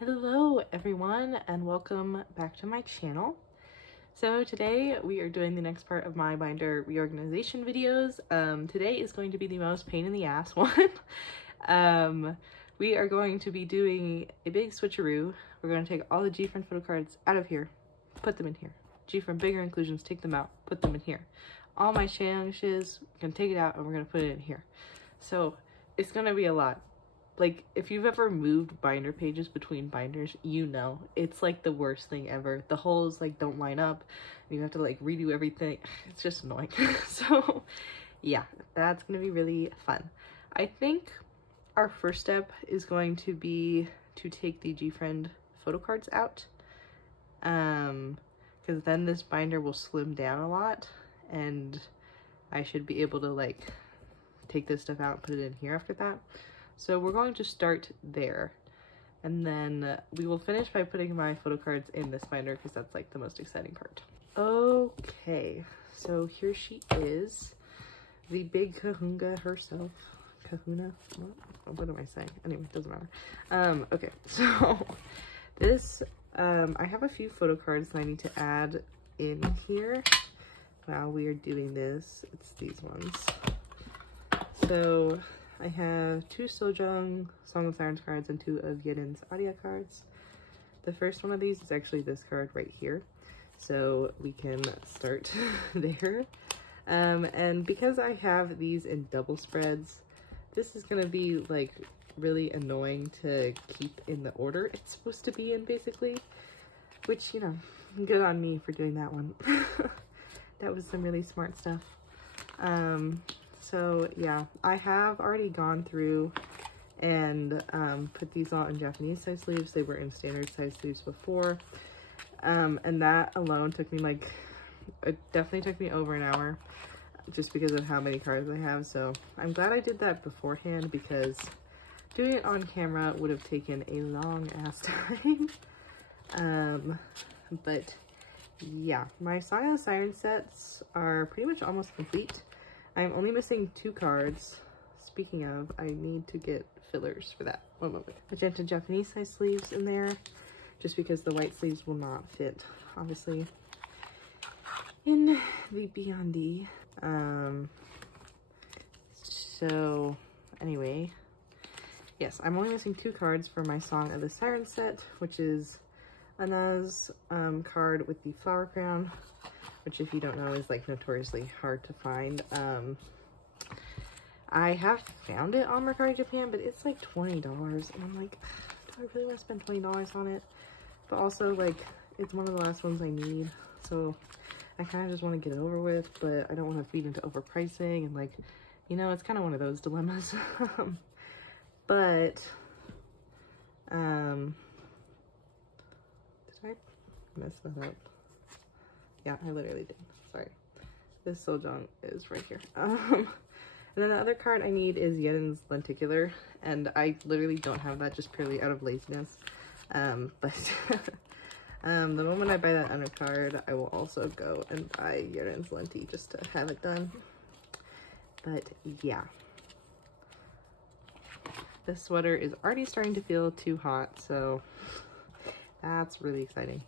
Hello everyone and welcome back to my channel. So today we are doing the next part of my binder reorganization videos. Today is going to be the most pain in the ass one. We are going to be doing a big switcheroo. We're going to take all the gfriend photo cards out of here, put them in here. gfriend bigger inclusions, take them out, put them in here. All my challenges, we're going to take it out and we're going to put it in here. So it's going to be a lot. Like, if you've ever moved binder pages between binders, you know, it's like the worst thing ever. The holes like don't line up and you have to like redo everything. It's just annoying. So yeah, that's gonna be really fun. I think our first step is going to be to take the gfriend photo cards out. Because then this binder will slim down a lot and I should be able to like take this stuff out and put it in here after that. So we're going to start there, and then we will finish by putting my photo cards in this binder because that's like the most exciting part. Okay, so here she is, the big kahunga herself. Kahuna? What am I saying? Anyway, it doesn't matter. Okay, so this, I have a few photo cards that I need to add in here while we are doing this. It's these ones. So I have 2 Sojung Song of Sirens cards and 2 of Yeden's Audio cards. The first one of these is actually this card right here, so we can start there. And because I have these in double spreads, this is going to be like really annoying to keep in the order it's supposed to be in, basically, which, you know, good on me for doing that one. That was some really smart stuff. So yeah, I have already gone through and put these all in Japanese size sleeves. They were in standard size sleeves before. And that alone took me like, it definitely took me over an hour just because of how many cards I have. So I'm glad I did that beforehand because doing it on camera would have taken a long ass time. But yeah, my Song of the Siren sets are pretty much almost complete. I'm only missing 2 cards. Speaking of, I need to get fillers for that. One moment. Magenta Japanese size sleeves in there, just because the white sleeves will not fit, obviously, in the B&D. So anyway, yes, I'm only missing 2 cards for my Song of the Siren set, which is Anna's card with the flower crown, which, if you don't know, is like notoriously hard to find. I have found it on Mercari Japan, but it's like $20, and I'm like, do I really want to spend $20 on it? But also, like, it's one of the last ones I need, so I kind of just want to get it over with, but I don't want to feed into overpricing, and like, you know, it's kind of one of those dilemmas. But did I mess that up? Yeah, I literally did. Sorry. This Sojung is right here. And then the other card I need is Yeden's Lenticular, and I literally don't have that just purely out of laziness. But the moment I buy that other card, I will also go and buy Yeden's Lenti just to have it done. But yeah. This sweater is already starting to feel too hot, so that's really exciting.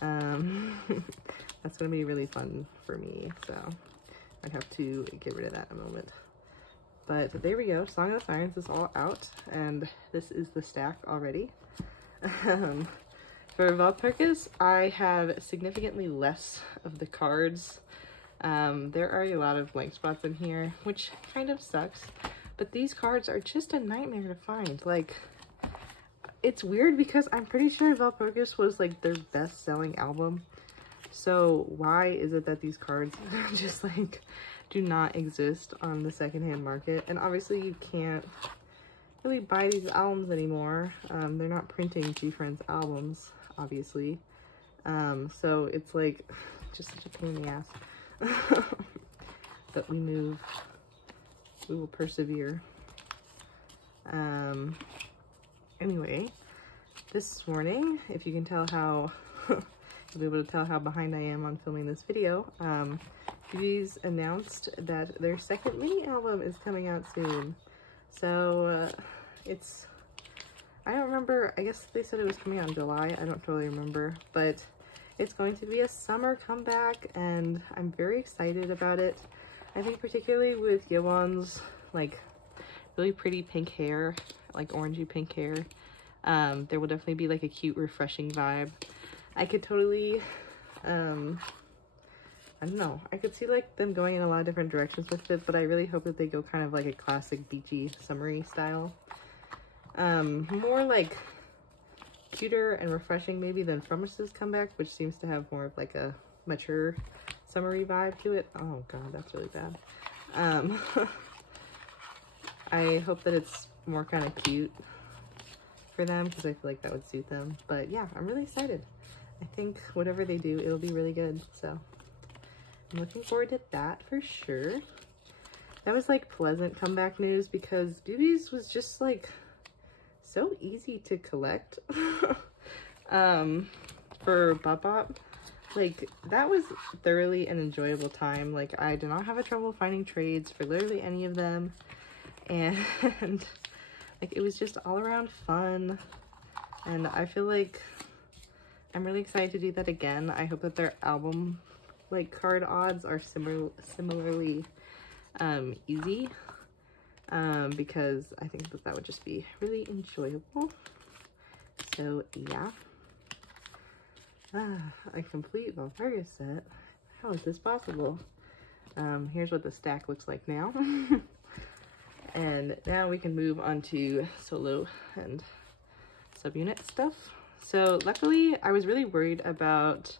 That's going to be really fun for me, so I'd have to get rid of that in a moment. But there we go, Song of the Sirens is all out, and this is the stack already. For Valpurgis, I have significantly less of the cards. There are a lot of blank spots in here, which kind of sucks, but these cards are just a nightmare to find. Like, it's weird because I'm pretty sure Valpurgis was like their best-selling album. So why is it that these cards just like do not exist on the secondhand market? And obviously you can't really buy these albums anymore. They're not printing gfriend's albums, obviously. So it's like just such a pain in the ass. But we move. We will persevere. Anyway, this morning, if you can tell how you'll be able to tell how behind I am on filming this video, Beauty's announced that their second mini album is coming out soon. So it's I don't remember, I guess they said it was coming out in July, I don't totally remember, but it's going to be a summer comeback and I'm very excited about it. I think particularly with Yeon's like really pretty pink hair, like orangey pink hair, there will definitely be like a cute refreshing vibe. I could totally, I don't know, I could see like them going in a lot of different directions with it, but I really hope that they go kind of like a classic beachy summery style. More like cuter and refreshing maybe than Promise's comeback, which seems to have more of like a mature summery vibe to it. Oh god, that's really bad. I hope that it's more kind of cute for them because I feel like that would suit them. But yeah, I'm really excited. I think whatever they do, it'll be really good. So I'm looking forward to that for sure. That was like pleasant comeback news because Beauties was just like so easy to collect for Bop Bop. Like that was thoroughly an enjoyable time. Like I did not have a trouble finding trades for literally any of them, and like it was just all around fun, and I feel like I'm really excited to do that again. I hope that their album like card odds are similarly easy, because I think that that would just be really enjoyable. So yeah, a complete Valkyria set. How is this possible? Here's what the stack looks like now. And now we can move on to solo and subunit stuff. So luckily I was really worried about,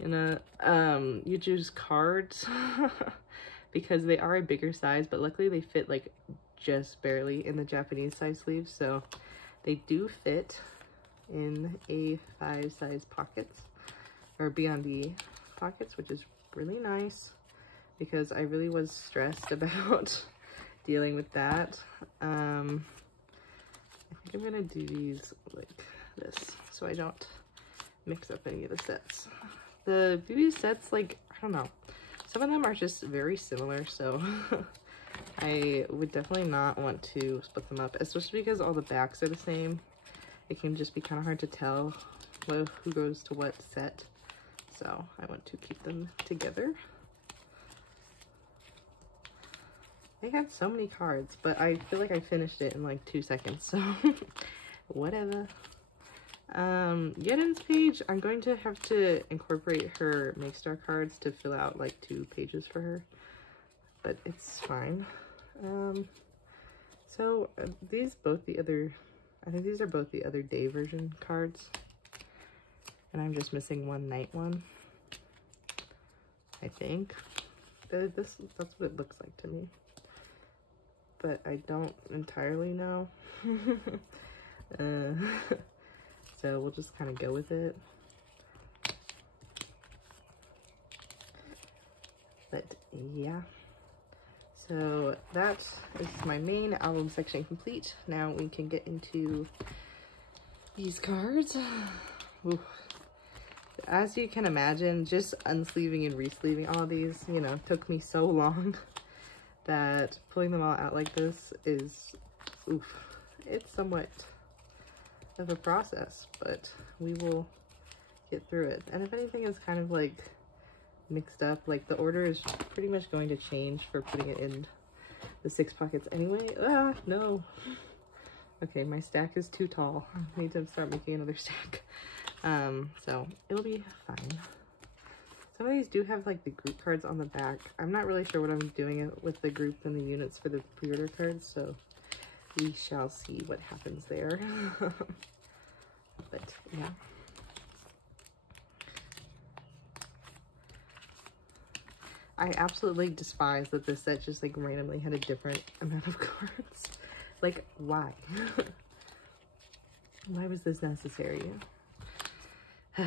you know, Yuju's cards because they are a bigger size, but luckily they fit like just barely in the Japanese size sleeves. So they do fit in A5 size pockets or B&D pockets, which is really nice because I really was stressed about dealing with that. I think I'm gonna do these like this so I don't mix up any of the sets. The beauty sets, like, I don't know, some of them are just very similar, so I would definitely not want to split them up, especially because all the backs are the same. It can just be kind of hard to tell who goes to what set, so I want to keep them together. I had so many cards, but I feel like I finished it in like 2 seconds, so whatever. Yeon's page, I'm going to have to incorporate her Make Star cards to fill out like 2 pages for her, but it's fine. So these both the other, I think these are both the other day version cards, and I'm just missing one night one, I think. That's what it looks like to me, but I don't entirely know. So we'll just kind of go with it. But yeah, so that is my main album section complete. Now we can get into these cards. Ooh. As you can imagine, just unsleeving and resleeving all of these, you know, took me so long that pulling them all out like this is, oof, it's somewhat of a process, but we will get through it. And if anything is kind of like mixed up, like the order is pretty much going to change for putting it in the 6 pockets anyway. Ah, no. Okay, my stack is too tall. I need to start making another stack. So it'll be fine. Some of these do have like the group cards on the back. I'm not really sure what I'm doing with the group and the units for the pre-order cards, so we shall see what happens there. But yeah. I absolutely despise that this set just like randomly had a different amount of cards. Like, why? Why was this necessary? It's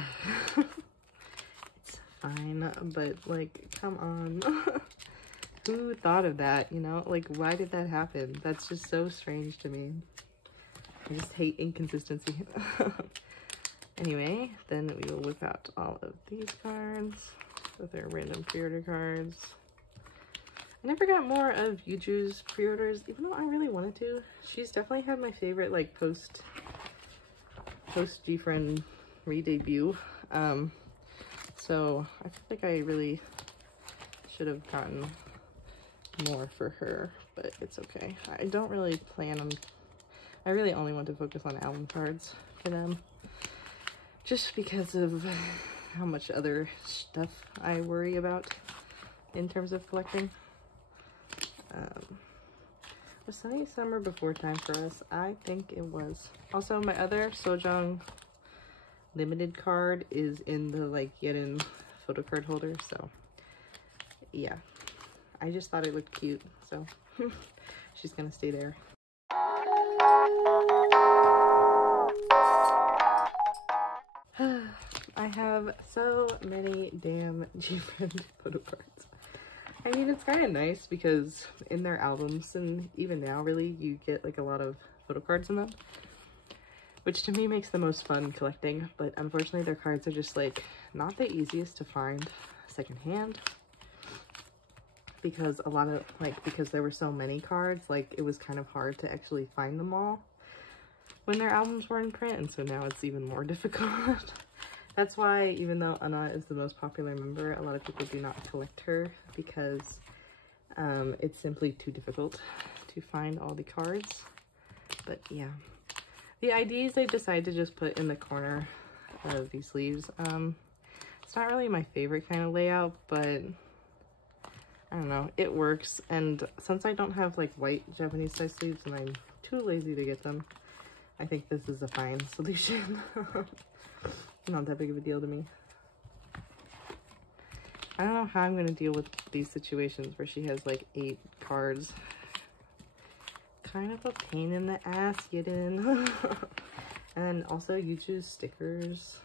fine, but like, come on. Who thought of that, you know? Like, why did that happen? That's just so strange to me. I just hate inconsistency. Anyway, then we will whip out all of these cards with their random pre-order cards. I never got more of Yuju's pre-orders, even though I really wanted to. She's definitely had my favorite, like, post post gfriend re-debut. So I feel like I really should have gotten more for her, but it's okay. I don't really plan on, I really only want to focus on album cards for them, just because of how much other stuff I worry about in terms of collecting. Was sunny summer before time for us? I think it was. Also, my other Sojong limited card is in the like Yedin Photocard holder, so yeah, I just thought it looked cute, so she's gonna stay there. I have so many damn gfriend photo cards. I mean, it's kind of nice because in their albums, and even now really, you get like a lot of photo cards in them, which to me makes the most fun collecting, but unfortunately their cards are just like not the easiest to find secondhand, because a lot of like, because there were so many cards, like it was kind of hard to actually find them all when their albums were in print, and so now it's even more difficult. That's why, even though Anna is the most popular member, a lot of people do not collect her, because it's simply too difficult to find all the cards. But yeah, the IDs I decided to just put in the corner of these sleeves. It's not really my favorite kind of layout, but I don't know, it works. And since I don't have like white Japanese size sleeves and I'm too lazy to get them, I think this is a fine solution. Not that big of a deal to me. I don't know how I'm going to deal with these situations where she has like 8 cards. Kind of a pain in the ass, Yedin. And also you choose stickers.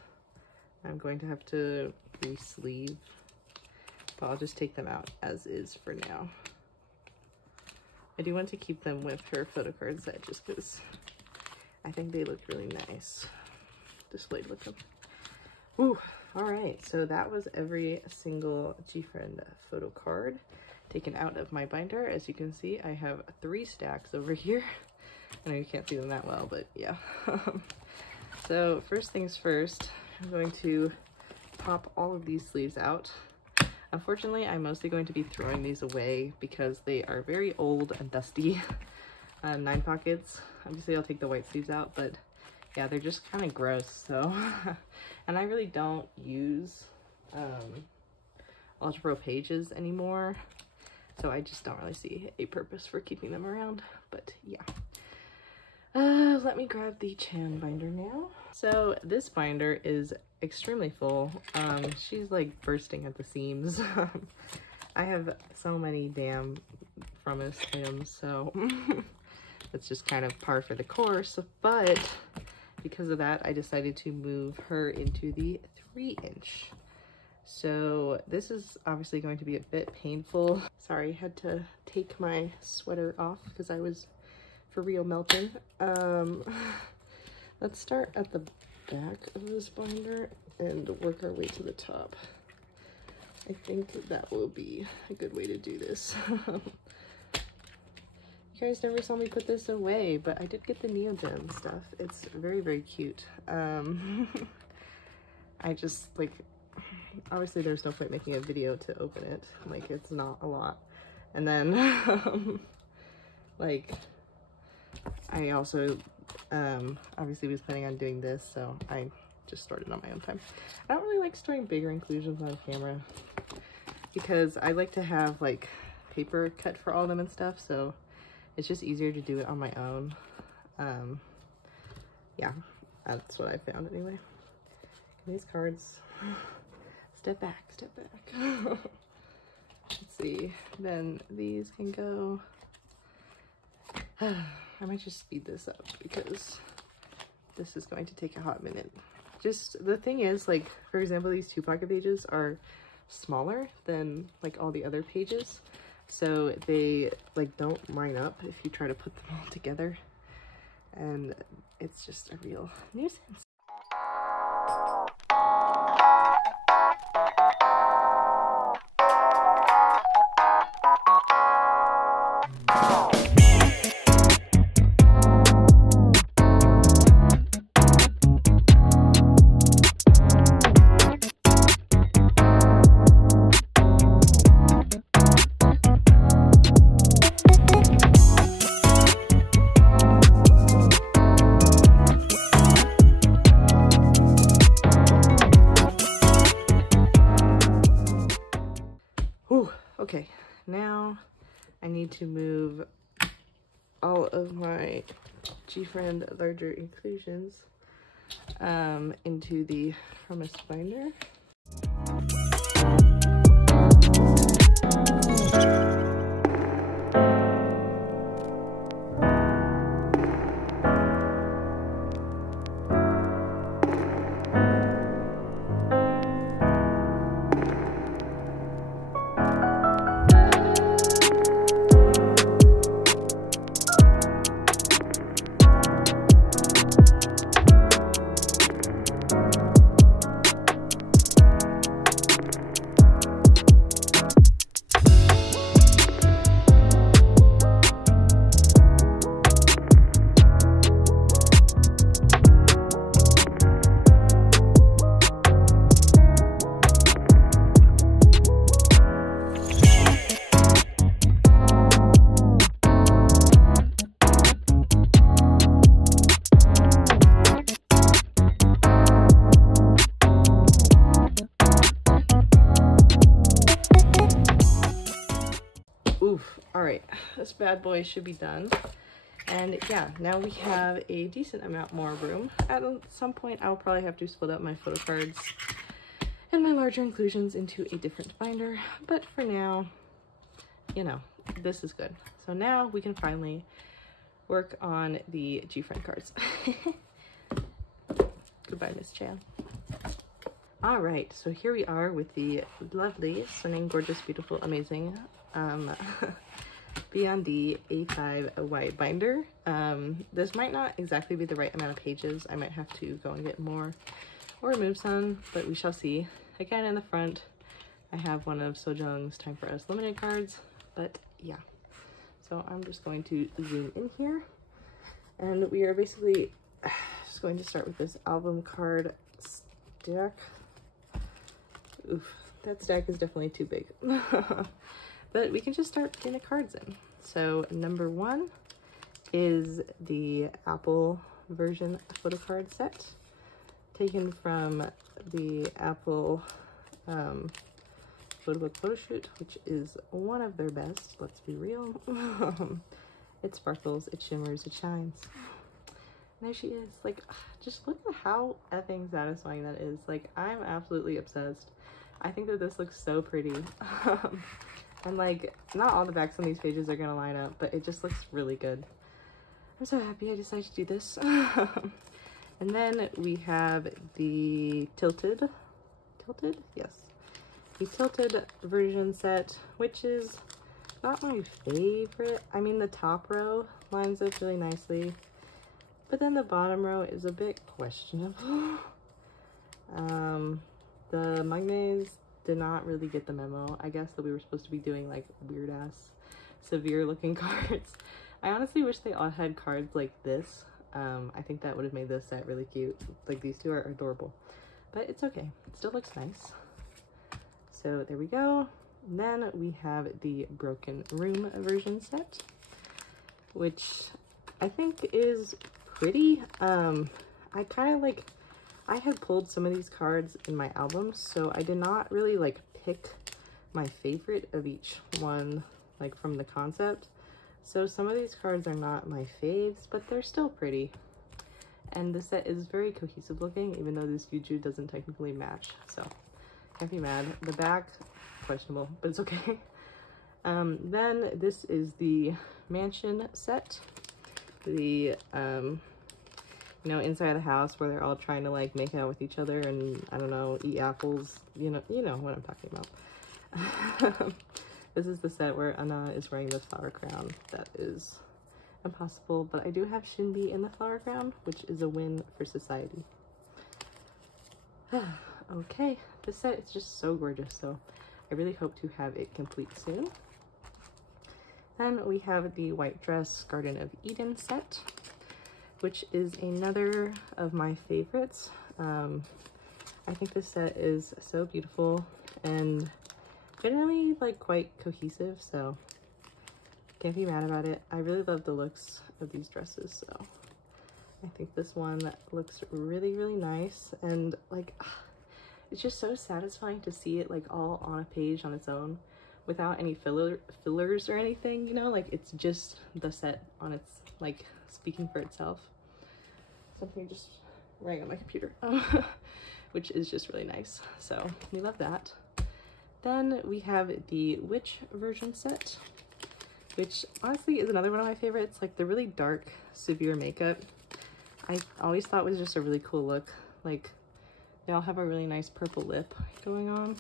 I'm going to have to re-sleeve, but I'll just take them out as is for now. I do want to keep them with her photo card set just because I think they look really nice displayed with them. Ooh, all right, so that was every single gfriend photo card taken out of my binder. As you can see, I have 3 stacks over here. I know you can't see them that well, but yeah. So first things first, I'm going to pop all of these sleeves out. Unfortunately, I'm mostly going to be throwing these away because they are very old and dusty. 9 pockets. Obviously, I'll take the white sleeves out, but yeah, they're just kind of gross, so. And I really don't use Ultra Pro pages anymore, so I just don't really see a purpose for keeping them around, but yeah. Let me grab the Chan binder now. So this binder is extremely full. She's like bursting at the seams. I have so many damn Promise items, so that's just kind of par for the course, but because of that, I decided to move her into the 3-inch. So this is obviously going to be a bit painful. Sorry, I had to take my sweater off because I was for real melting. Let's start at the back of this binder and work our way to the top. I think that will be a good way to do this. You guys never saw me put this away, but I did get the Neogen stuff. It's very, very cute. I just, like, obviously there's no point making a video to open it. Like, it's not a lot. And then, like, I also, obviously was planning on doing this, so I just started on my own time. I don't really like storing bigger inclusions on camera because I like to have, like, paper cut for all of them and stuff, so it's just easier to do it on my own. Yeah, that's what I found anyway. These cards, step back, step back. Let's see, then these can go. I might just speed this up because this is going to take a hot minute. Just the thing is, like, for example, these 2 pocket pages are smaller than like all the other pages. So they like don't line up if you try to put them all together, and it's just a real nuisance. I need to move all of my gfriend larger inclusions into the Promise binder. Oof, all right, this bad boy should be done. And yeah, now we have a decent amount more room. At some point, I'll probably have to split up my photo cards and my larger inclusions into a different binder. But for now, you know, this is good. So now we can finally work on the gfriend cards. Goodbye, Miss Chan. All right, so here we are with the lovely, stunning, gorgeous, beautiful, amazing Beyond the A5 white binder. This might not exactly be the right amount of pages. I might have to go and get more or remove some, but we shall see. Again, in the front, I have one of Sojung's Time for Us limited cards, but yeah. So I'm just going to zoom in here, and we are basically just going to start with this album card stack. Oof, that stack is definitely too big. But we can just start putting the cards in. So number one is the Apple version Photocard set, taken from the Apple Photobook Photoshoot, which is one of their best, let's be real. It sparkles, it shimmers, it shines. And there she is. Like, just look at how effing satisfying that is. Like, I'm absolutely obsessed. I think that this looks so pretty. And like, not all the backs on these pages are gonna line up, but it just looks really good. I'm so happy I decided to do this. And then we have the tilted, yes, the tilted version set, which is not my favorite. I mean, the top row lines up really nicely, but then the bottom row is a bit questionable. The magnes did not really get the memo. I guess that we were supposed to be doing like weird ass severe looking cards. I honestly wish they all had cards like this. I think that would have made this set really cute. Like, these two are adorable, but it's okay. It still looks nice. So there we go. And then we have the Broken Room version set, which I think is pretty. I kind of like, I had pulled some of these cards in my albums, so I did not really like pick my favorite of each one, like from the concept. So some of these cards are not my faves, but they're still pretty. And the set is very cohesive looking, even though this Yuju doesn't technically match, so can't be mad. The back, questionable, but it's okay. Then this is the Mansion set. The, you know, inside the house where they're all trying to like make out with each other and, I don't know, eat apples. You know what I'm talking about. This is the set where Anna is wearing the flower crown. That is impossible, but I do have Shinbi in the flower crown, which is a win for society. Okay, this set is just so gorgeous, so I really hope to have it complete soon. Then we have the White Dress Garden of Eden set, which is another of my favorites. I think this set is so beautiful and generally like quite cohesive, so can't be mad about it. I really love the looks of these dresses, so I think this one looks really, really nice, and like it's just so satisfying to see it like all on a page on its own without any fillers or anything, you know, like it's just the set on its, like, speaking for itself. Something just rang on my computer, which is just really nice. So we love that. Then we have the Witch version set, which honestly is another one of my favorites. Like the really dark, severe makeup, I always thought was just a really cool look. Like they all have a really nice purple lip going on,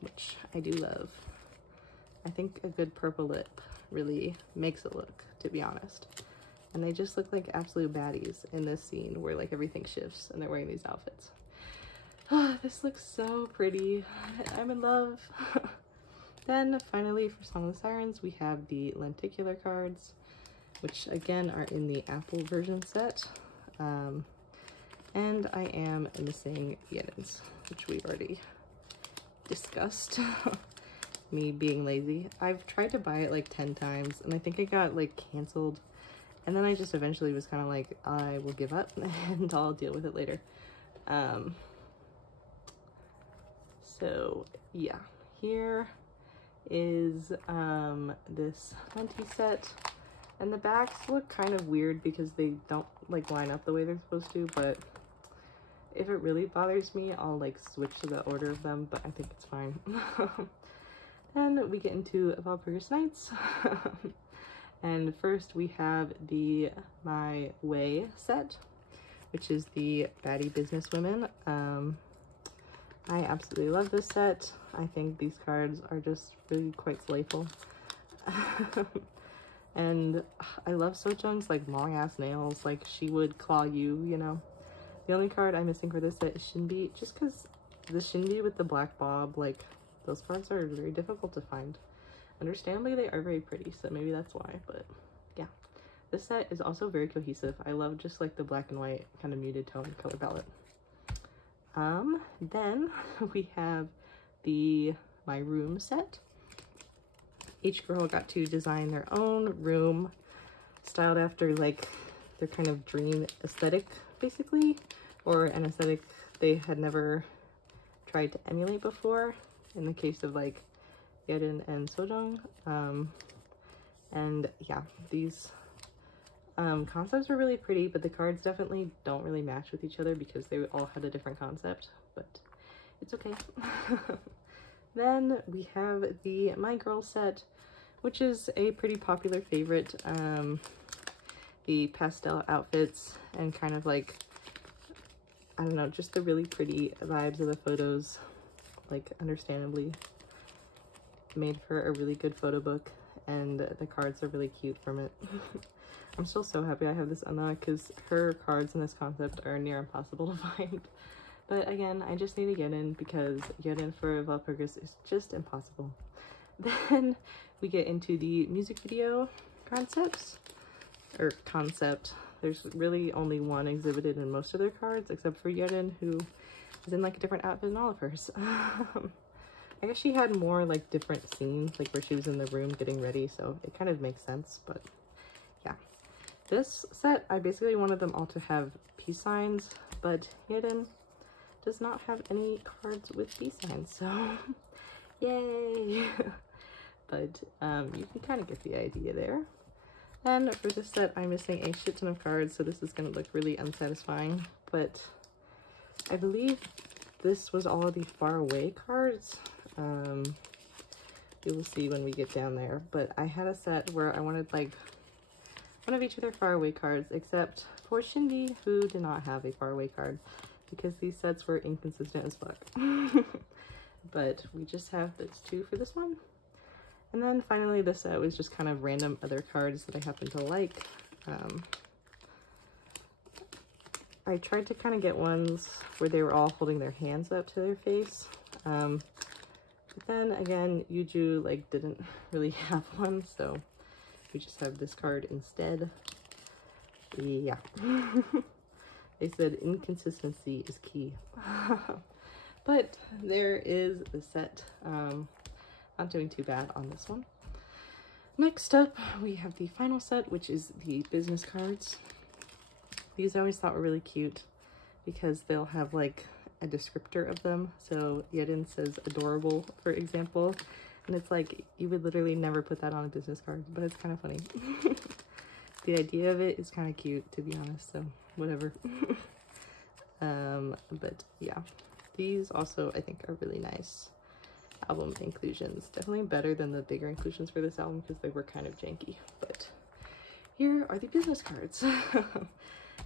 which I do love. I think a good purple lip really makes it look, to be honest. And they just look like absolute baddies in this scene where like everything shifts and they're wearing these outfits. Oh, this looks so pretty. I'm in love. Then finally for Song of the Sirens, we have the Lenticular Cards, which again are in the Apple version set. And I am missing Yenens, which we've already discussed. Me being lazy. I've tried to buy it like 10 times and I think it got like canceled. And then I just eventually was kind of like, I will give up and I'll deal with it later. So yeah, here is this Lenti set. And the backs look kind of weird because they don't like line up the way they're supposed to, but if it really bothers me, I'll like switch to the order of them, but I think it's fine. Then we get into Valpurgis Nights. And first we have the My Way set, which is the Baddie Businesswomen. I absolutely love this set. I think these cards are just really quite delightful. And I love Sojung's like long ass nails, like she would claw you, you know. The only card I'm missing for this set is Shinbi, just because the Shinbi with the black bob, like those cards are very difficult to find. Understandably, they are very pretty, so maybe that's why, but yeah. This set is also very cohesive. I love just like the black and white kind of muted tone color palette. Then we have the My Room set. Each girl got to design their own room, styled after like their kind of dream aesthetic, basically, or an aesthetic they had never tried to emulate before, in the case of like Yerin and Sojung. And yeah, these concepts are really pretty, but the cards definitely don't really match with each other because they all had a different concept, but it's okay. Then we have the My Girl set, which is a pretty popular favorite. The pastel outfits and kind of like, I don't know, just the really pretty vibes of the photos, like understandably made for a really good photo book, and the cards are really cute from it. I'm still so happy I have this unlocked because her cards in this concept are near impossible to find. But again, I just need to get in because Yerin for Valpurgis is just impossible. Then we get into the music video concept. There's really only one exhibited in most of their cards, except for Yerin, who is in like a different outfit in all of hers. I guess she had more like different scenes, like where she was in the room getting ready, so it kind of makes sense, but yeah. This set, I basically wanted them all to have peace signs, but Yerin does not have any cards with peace signs, so yay! But you can kind of get the idea there. And for this set, I'm missing a shit ton of cards, so this is going to look really unsatisfying, but I believe this was all the Far Away cards. You will see when we get down there, but I had a set where I wanted like one of each of their Far Away cards, except for Shinbi, who did not have a Far Away card because these sets were inconsistent as fuck. But we just have those two for this one. And then finally this set was just kind of random other cards that I happen to like. I tried to kind of get ones where they were all holding their hands up to their face. But then again, Yuju like didn't really have one, so we just have this card instead. Yeah. They said inconsistency is key. But there is the set. Not doing too bad on this one. Next up, we have the final set, which is the business cards. These I always thought were really cute because they'll have like a descriptor of them. So Yedin says adorable, for example, and it's like you would literally never put that on a business card, but it's kind of funny. The idea of it is kind of cute, to be honest, so whatever. But yeah, these also I think are really nice album inclusions. Definitely better than the bigger inclusions for this album because they were kind of janky, but here are the business cards.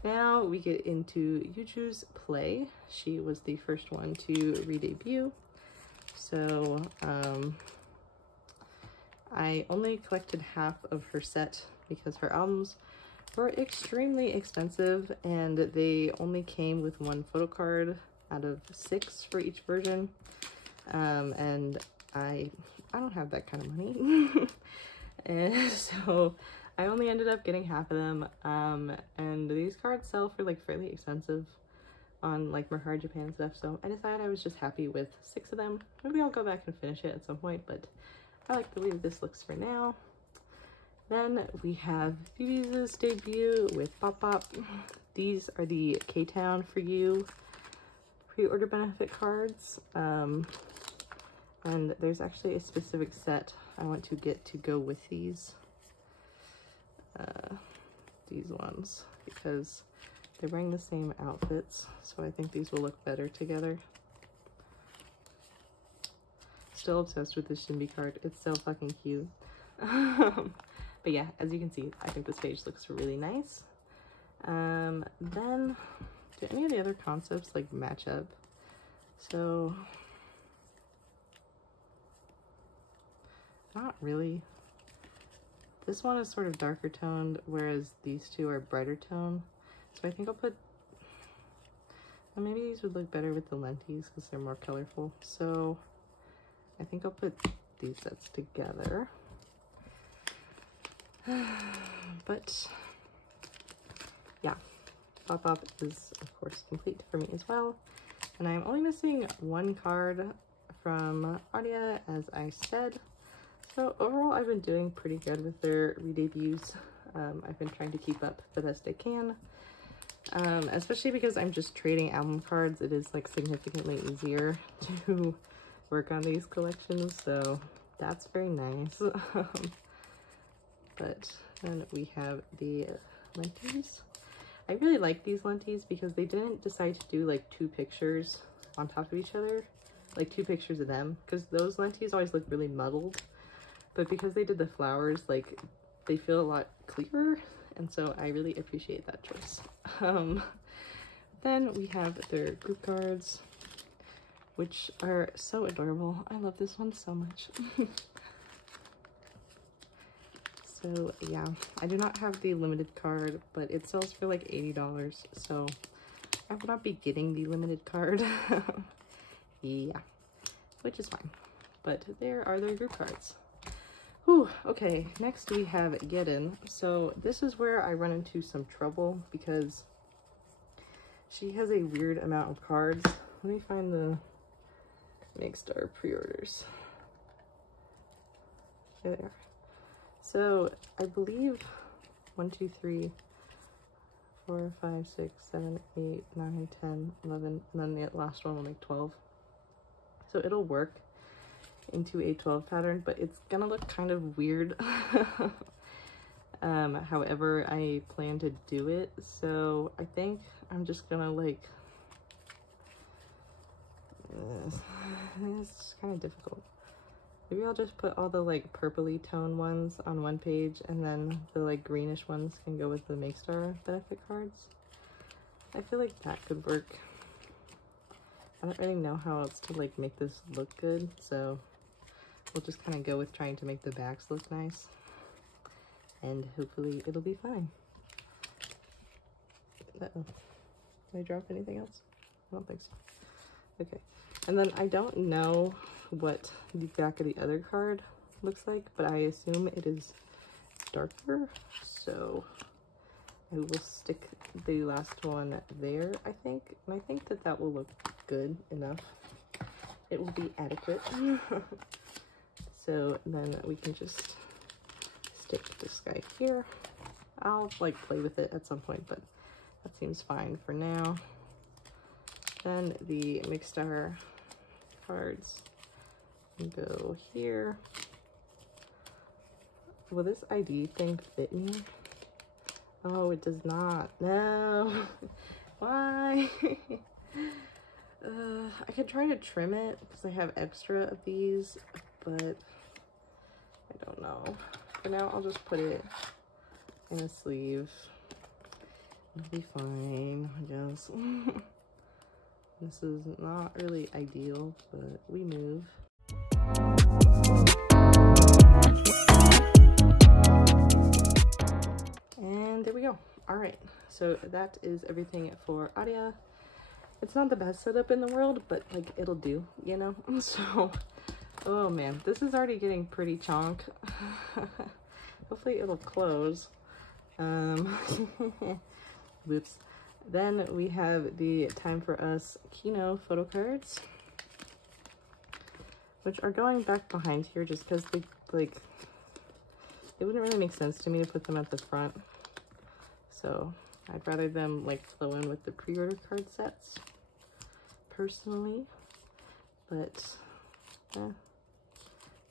Now we get into Yuju's play. She was the first one to re-debut. So I only collected half of her set because her albums were extremely expensive and they only came with one photo card out of 6 for each version. And I don't have that kind of money. And so I only ended up getting half of them. And these cards sell for like fairly expensive on like Mercari Japan and stuff. So I decided I was just happy with 6 of them. Maybe I'll go back and finish it at some point, but I like the way this looks for now. Then we have Phoebe's debut with Pop Pop. These are the K-Town for You pre-order benefit cards. And there's actually a specific set I want to get to go with these ones because they're wearing the same outfits, so I think these will look better together. Still obsessed with this Shinbi card. It's so fucking cute. But yeah, as you can see, I think this page looks really nice. Then do any of the other concepts like match up? So not really. This one is sort of darker toned, whereas these two are brighter toned. So I think I'll put, well, maybe these would look better with the lenties because they're more colorful. So I think I'll put these sets together. But yeah, Pop Pop is of course complete for me as well. And I'm only missing one card from Audia, as I said. So overall, I've been doing pretty good with their re-debuts. I've been trying to keep up the best I can, especially because I'm just trading album cards. It is like significantly easier to work on these collections, so that's very nice. But then we have the lenties. I really like these lenties because they didn't decide to do like 2 pictures on top of each other, like 2 pictures of them, because those lenties always look really muddled. But because they did the flowers, like, they feel a lot clearer, and so I really appreciate that choice. Then we have their group cards, which are so adorable. I love this one so much. So yeah, I do not have the limited card, but it sells for like $80, so I will not be getting the limited card. Yeah, which is fine. But there are their group cards. Whew, okay, next we have Yedin. So this is where I run into some trouble because she has a weird amount of cards. Let me find the Makestar pre-orders. There they are. So I believe 1, 2, 3, 4, 5, 6, 7, 8, 9, 10, 11, and then the last one will make 12. So it'll work into a 12 pattern, but it's gonna look kind of weird. However, I plan to do it, so I think I'm just gonna like, it's kind of difficult. Maybe I'll just put all the like purpley tone ones on one page, and then the like greenish ones can go with the Makestar benefit cards. I feel like that could work. I don't really know how else to like make this look good, so we'll just kind of go with trying to make the backs look nice, and hopefully it'll be fine. Uh-oh. Did I drop anything else? I don't think so. Okay, and then I don't know what the back of the other card looks like, but I assume it is darker, so I will stick the last one there, I think, and I think that that will look good enough. It will be adequate. So then we can just stick this guy here. I'll like play with it at some point, but that seems fine for now. Then the Mixstar cards go here. Will this ID thing fit me? Oh, it does not. No. Why? I could try to trim it because I have extra of these, but I don't know. For now, I'll just put it in a sleeve. It'll be fine, I guess. This is not really ideal, but we move. And there we go. All right, so that is everything for Aria. It's not the best setup in the world, but like it'll do, you know? So, oh man, this is already getting pretty chonk. Hopefully it'll close. Whoops. Then we have the Time for Us Kino photo cards, which are going back behind here just because they, like, it wouldn't really make sense to me to put them at the front. So I'd rather them like flow in with the pre-order card sets, personally. But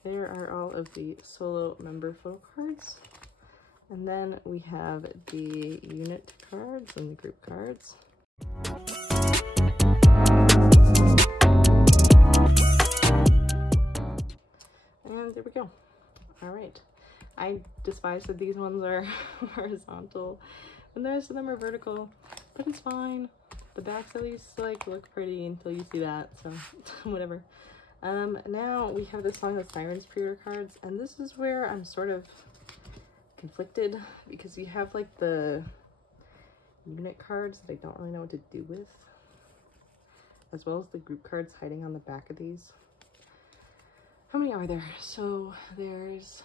there are all of the solo member photo cards. And then we have the unit cards and the group cards. And there we go. All right. I despise that these ones are horizontal and the rest of them are vertical, but it's fine. The backs at least like look pretty until you see that, so whatever. Now we have the Song of Sirens pre-order cards, and this is where I'm sort of conflicted because you have like the unit cards that I don't really know what to do with, as well as the group cards hiding on the back of these. How many are there? So there's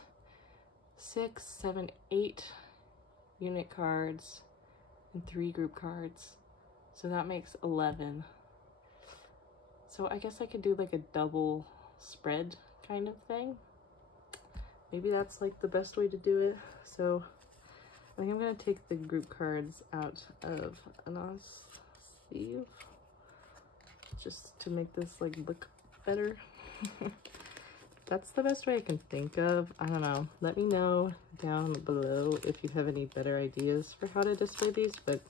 6, 7, 8 unit cards and 3 group cards, so that makes 11. So I guess I could do like a double spread kind of thing. Maybe that's like the best way to do it. So I think I'm gonna take the group cards out of Anna's sleeve just to make this like look better. That's the best way I can think of. I don't know. Let me know down below if you have any better ideas for how to display these, but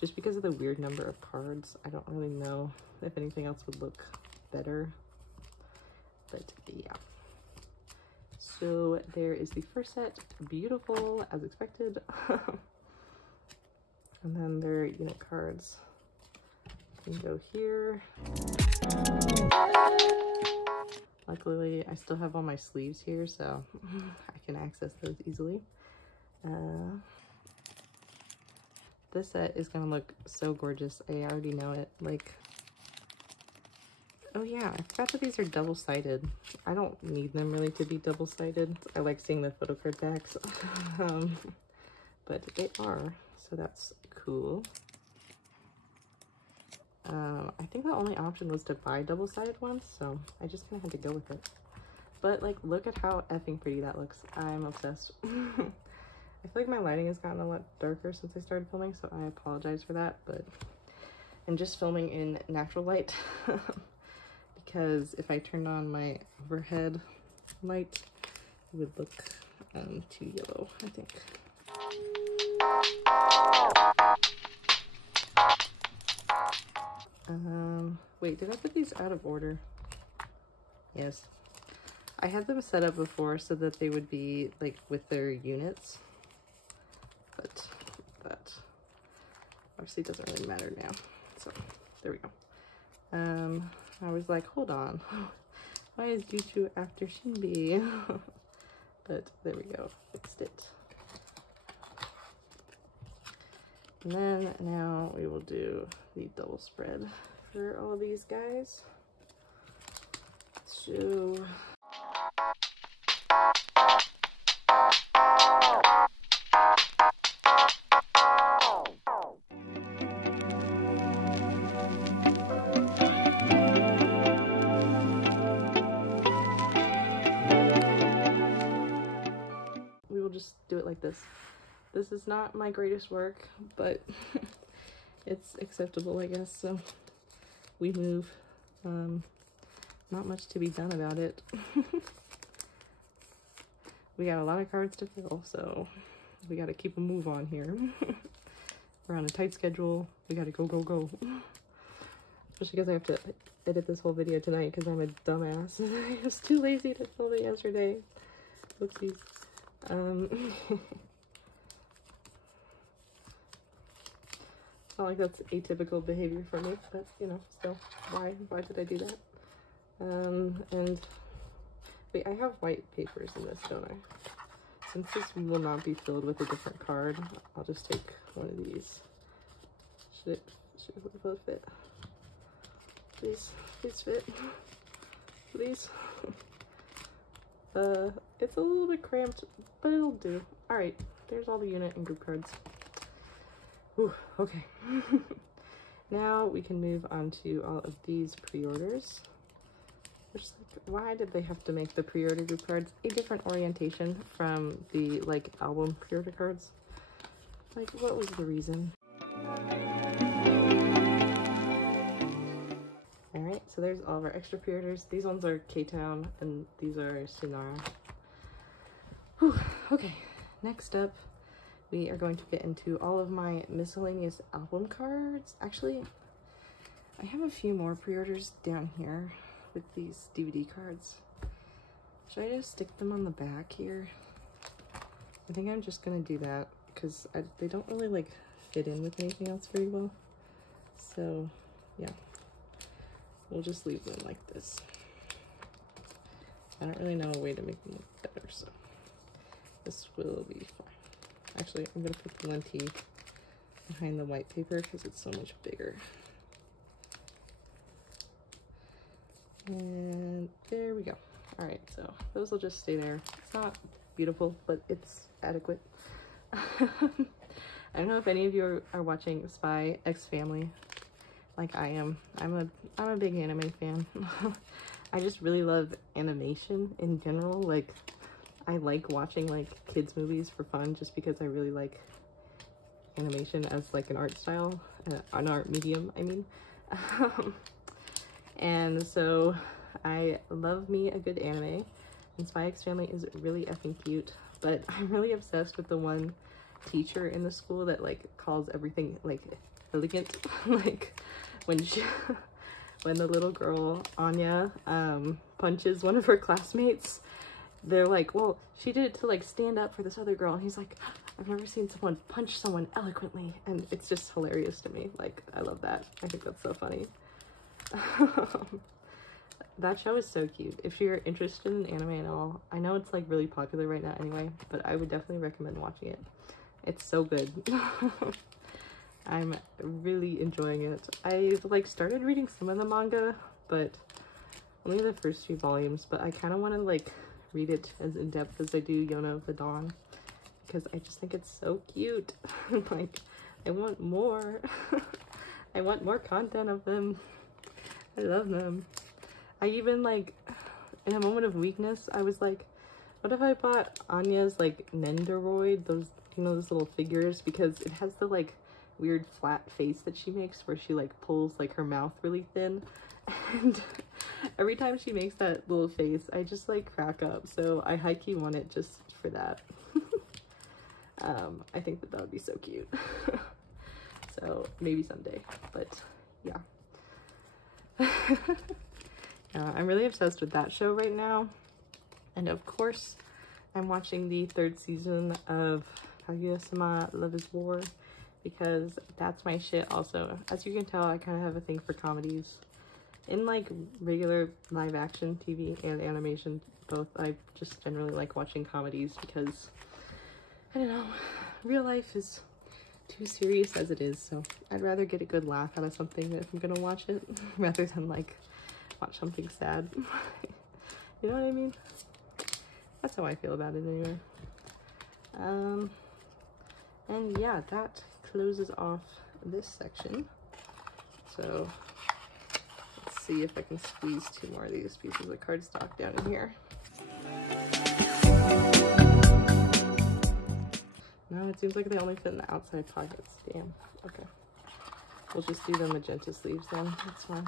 just because of the weird number of cards, I don't really know if anything else would look better. But yeah. So there is the first set, beautiful as expected. And then their unit cards can go here. Luckily, I still have all my sleeves here, so I can access those easily. This set is gonna look so gorgeous. I already know it. Like, oh yeah, I forgot that these are double-sided. I don't need them really to be double-sided. I like seeing the photo card backs. But they are, so that's cool. I think the only option was to buy double-sided ones, so I just kind of had to go with it. But like, look at how effing pretty that looks. I'm obsessed. I feel like my lighting has gotten a lot darker since I started filming, so I apologize for that, but I'm just filming in natural light because if I turned on my overhead light, it would look too yellow, I think. Wait, did I put these out of order? Yes. I had them set up before so that they would be like with their units, but that obviously doesn't really matter now. So there we go. I was like, hold on, why is Yuchu after Shinbi? But there we go, fixed it. And then now we will do the double spread for all these guys. So we will just do it like this. This is not my greatest work, but it's acceptable, I guess. So we move. Not much to be done about it. We got a lot of cards to fill, so we got to keep a move on here. We're on a tight schedule. We got to go, go, go. Especially because I have to edit this whole video tonight because I'm a dumbass. I was too lazy to film it yesterday. Whoopsies. It's not like that's atypical behavior for me, but you know, still, why did I do that? And wait, I have white papers in this, don't I? Since this will not be filled with a different card, I'll just take one of these. Should it both fit? Please fit. Please. It's a little bit cramped, but it'll do. Alright, there's all the unit and group cards. Ooh, okay. Now we can move on to all of these pre-orders. Which, like, why did they have to make the pre-order group cards a different orientation from the, like, album pre-order cards? Like, what was the reason? Alright, so there's all of our extra pre-orders. These ones are K-Town, and these are Sinara. Whew, okay, next up, we are going to get into all of my miscellaneous album cards. Actually, I have a few more pre-orders down here with these DVD cards. Should I just stick them on the back here? I think I'm just gonna do that because they don't really like fit in with anything else very well. So yeah, we'll just leave them like this. I don't really know a way to make them look better, so this will be fine. Actually, I'm gonna put the lenti behind the white paper because it's so much bigger. And there we go. All right, so those will just stay there. It's not beautiful, but it's adequate. I don't know if any of you are watching Spy X Family like I am. I'm a big anime fan. I just really love animation in general. Like, I like watching like kids movies for fun just because I really like animation as like an art style, an art medium, I mean. And so I love me a good anime, and Spy X Family is really effing cute, but I'm really obsessed with the one teacher in the school that like calls everything like elegant. Like when the little girl Anya punches one of her classmates, they're like, well, she did it to like stand up for this other girl, and he's like, I've never seen someone punch someone eloquently, and it's just hilarious to me. Like, I love that. I think that's so funny. That show is so cute. If you're interested in anime at all, I know it's like really popular right now anyway, but I would definitely recommend watching it. It's so good. I'm really enjoying it. I like started reading some of the manga, but only the first few volumes, but I kind of want to like read it as in depth as I do Yona of the Dawn, because I just think it's so cute. Like, I want more. I want more content of them. I love them. I even like, in a moment of weakness, I was like, what if I bought Anya's like Nendoroid, those, you know, those little figures, because it has the like weird flat face that she makes where she like pulls like her mouth really thin, and every time she makes that little face, I just like crack up. So I high-key want it just for that. I think that would be so cute. So maybe someday, but yeah. I'm really obsessed with that show right now, and of course I'm watching the 3rd season of Kaguya-sama Love is War, because that's my shit also. As you can tell, I kind of have a thing for comedies. In like regular live action TV and animation both, I just generally like watching comedies because, I don't know, real life is too serious as it is, so I'd rather get a good laugh out of something if I'm gonna watch it rather than like watch something sad. You know what I mean? That's how I feel about it anyway. And yeah, that closes off this section. So let's see if I can squeeze 2 more of these pieces of cardstock down in here. No, it seems like they only fit in the outside pockets. Damn. Okay. We'll just do the magenta sleeves then, that's fine.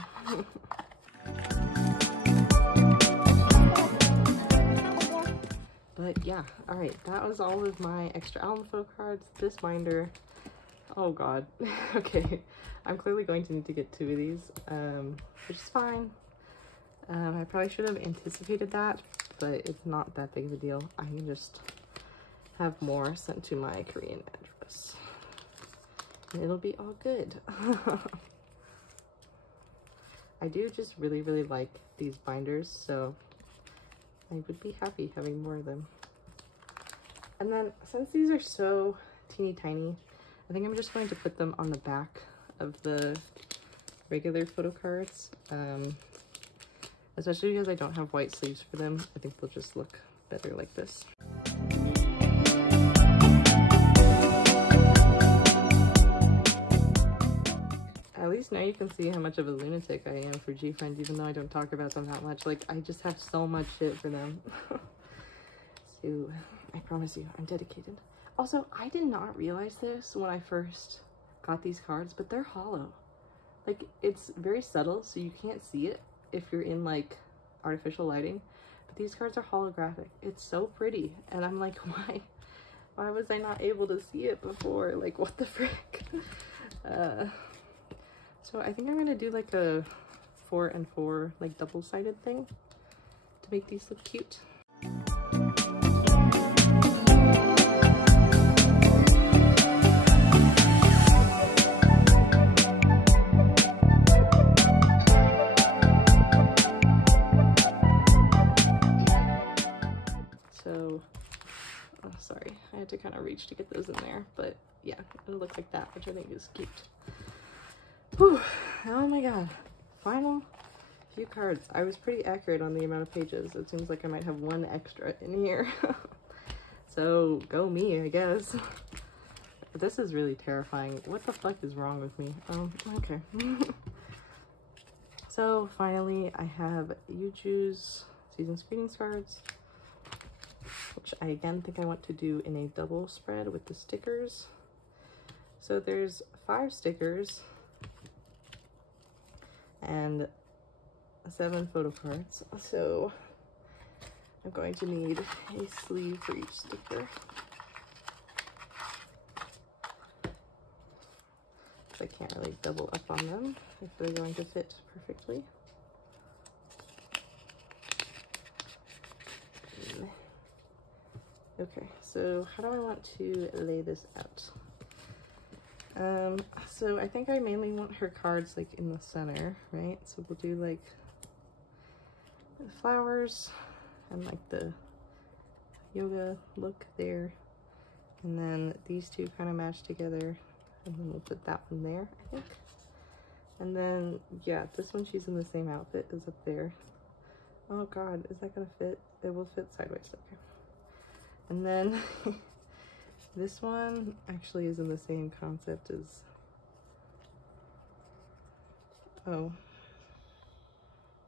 But yeah, alright, that was all of my extra album photo cards. This binder, oh god. Okay, I'm clearly going to need to get 2 of these, which is fine. I probably should have anticipated that, but it's not that big of a deal. I can just have more sent to my Korean address. And it'll be all good. I do just really, really like these binders, so I would be happy having more of them. And then, since these are so teeny tiny, I think I'm just going to put them on the back of the regular photo cards. Especially because I don't have white sleeves for them. I think they'll just look better like this. At least now you can see how much of a lunatic I am for gfriend, even though I don't talk about them that much. Like, I just have so much shit for them. So, I promise you, I'm dedicated. Also, I did not realize this when I first got these cards, but they're hollow. Like, it's very subtle, so you can't see it if you're in, like, artificial lighting. But these cards are holographic. It's so pretty. And I'm like, why was I not able to see it before? Like, what the frick? So I think I'm gonna do like a 4 and 4 like double-sided thing to make these look cute. So, oh, sorry, I had to kind of reach to get those in there, but yeah, it'll look like that, which I think is cute. Whew. Oh my god, final few cards. I was pretty accurate on the amount of pages. It seems like I might have 1 extra in here. So go me, I guess. But this is really terrifying. What the fuck is wrong with me? Okay. So finally I have You Choose Season's Greetings cards, which I again think I want to do in a double spread with the stickers. So there's 5 stickers and 7 photo cards, so I'm going to need a sleeve for each sticker. I can't really double up on them if they're going to fit perfectly. Okay, so how do I want to lay this out? So I think I mainly want her cards like in the center, right? So we'll do like the flowers and like the yoga look there. And then these two kind of match together. And then we'll put that one there, I think. And then, yeah, this one, she's in the same outfit as up there. Oh god, is that gonna fit? It will fit sideways, okay. And then this one actually is in the same concept as, oh,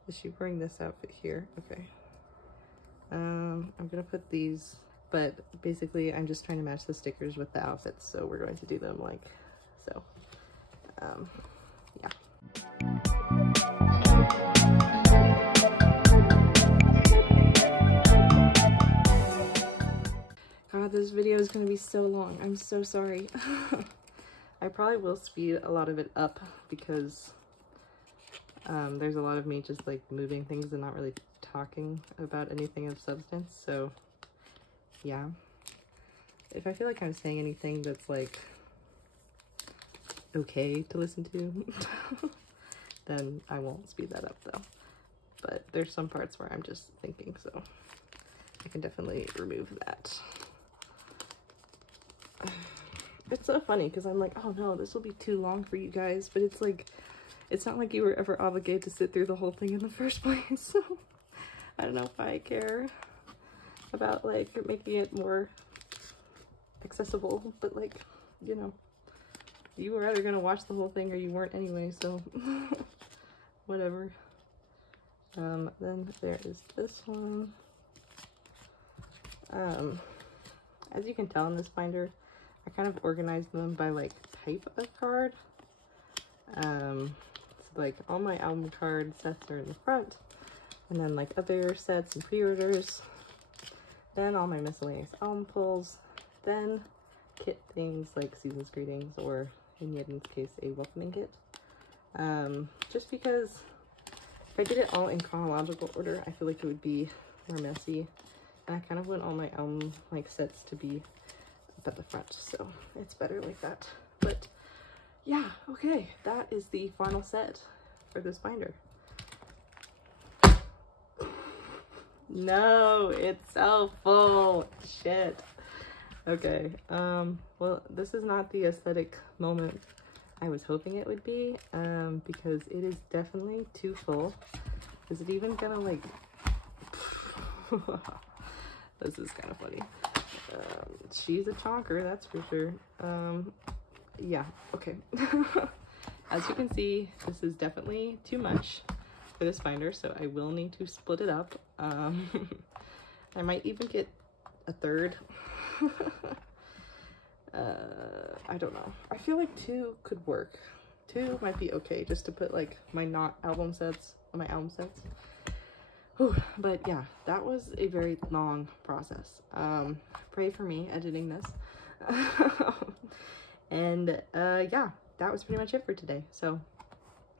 is she wearing this outfit here? Okay. I'm gonna put these, but basically I'm just trying to match the stickers with the outfits, so we're going to do them like so. Yeah. God, this video is going to be so long. I'm so sorry. I probably will speed a lot of it up because there's a lot of me just like moving things and not really talking about anything of substance. So yeah, if I feel like I'm saying anything that's like okay to listen to, then I won't speed that up though. But there's some parts where I'm just thinking, so I can definitely remove that. It's so funny because I'm like, oh no, this will be too long for you guys, but it's like, it's not like you were ever obligated to sit through the whole thing in the first place. So I don't know if I care about like making it more accessible, but like, you know, you were either gonna watch the whole thing or you weren't anyway, so whatever. Then there is this one. As you can tell in this binder, I kind of organized them by like type of card. So like all my album card sets are in the front, and then like other sets and pre-orders, then all my miscellaneous album pulls, then kit things like season's greetings, or in Yedin's case a welcoming kit. Just because if I did it all in chronological order, I feel like it would be more messy, and I kind of want all my album like sets to be up at the front, so it's better like that. But yeah, okay, that is the final set for this binder. No, it's so full. Shit. Okay, well, this is not the aesthetic moment I was hoping it would be, because it is definitely too full. Is it even gonna like... This is kind of funny. She's a chonker, that's for sure. Yeah, okay. As you can see, this is definitely too much for this binder, so I will need to split it up. I might even get a third. I don't know. I feel like 2 could work. 2 might be okay, just to put like my not album sets on my album sets. Whew. But yeah, that was a very long process. Pray for me editing this. And yeah, that was pretty much it for today. So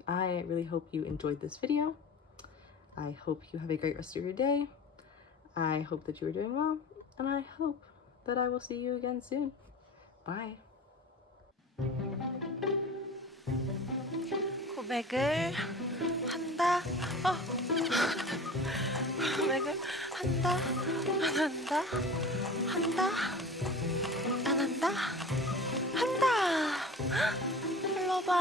I really hope you enjoyed this video. I hope you have a great rest of your day. I hope that you are doing well, and I hope that I will see you again soon. Bye. 고백을 한다. 고백을 한다. 안 한다. 한다. 안 한다. 한다. 불러봐.